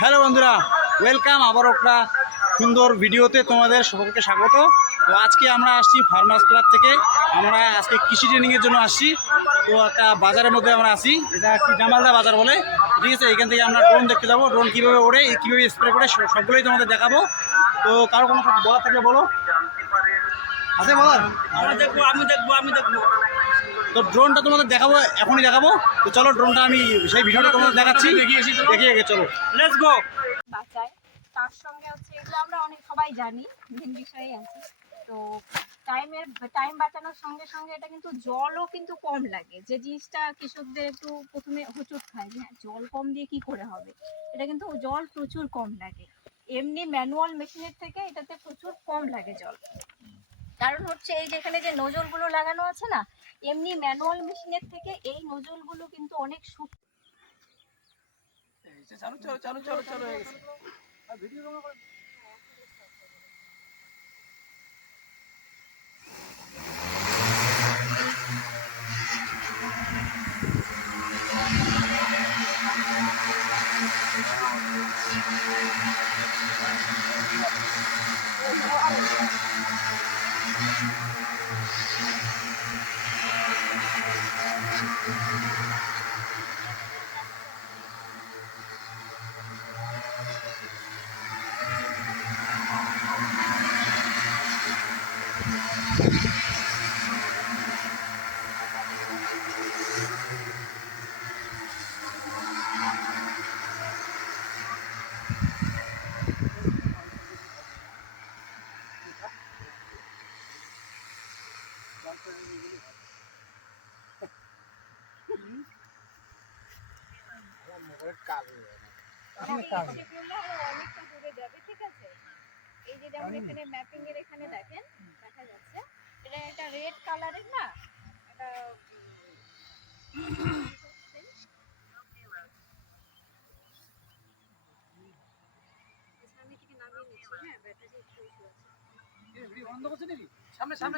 Hello বন্ধুরা welcome আবার একটা সুন্দর ভিডিওতে তোমাদের সকলকে স্বাগত। তো আজকে আমরা আসছি ফার্মার্স ক্লাব থেকে। আমরা আজকে কৃষি ট্রেনিংয়ের জন্য আসছি। তো একটা বাজারের মধ্যে আমরা আসি এটা কি জামালদা বাজার বলে? ঠিক আছে, এখান থেকে আমরা ড্রোন দেখতে যাব। ড্রোন কীভাবে ওড়ে, কীভাবে স্প্রে করে সবগুলোই তোমাদের দেখাবো। তো কারও কোনো বলার থাকলে বলো। আছে বলার? আমি দেখব আমি দেখব আমি দেখব। তো ড্রোনটা তোমাদের দেখাবো এখনই দেখাবো। তো চলো ড্রোনটা আমি সেই ভিডিওটা তোমাদের দেখাচ্ছি। দেখিয়ে গে চলো। লেটস গো বাঁচায়। তার সঙ্গে হচ্ছে এগুলো আমরা অনেক সবাই জানি মেন বিষয়ে আছে। তো টাইমের টাইম বাঁচানোর সঙ্গে সঙ্গে এটা কিন্তু জলও কিন্তু কম লাগে। যে জিনিসটা কৃষকদের একটু প্রথমে হোঁচট খায় যে হ্যাঁ, জল কম দিয়ে কি করে হবে? এটা কিন্তু জল প্রচুর কম লাগে। এমনি ম্যানুয়াল মেশিনের থেকে এটাতে প্রচুর কম লাগে জল। কারণ হচ্ছে এই যে এখানে যে নজলগুলো লাগানো আছে না এমনি ম্যানুয়াল মেশিনের থেকে এই নজলগুলো কিন্তু অনেক সূক্ষ্ম চালু চলো চালু চলো চলো সেগুলো আরও Thank you. অনেকটা দূরে যাবে ঠিক আছে এই যে যেমন এখানে ম্যাপিং এর এখানে দেখেন দেখা যাচ্ছে। এটা একটা রেড কালারের না এটা উম, আচ্ছা, নামিয়ে নিচ্ছি হ্যাঁ ব্যাটারি একটু issue আছে সামনে সামনে।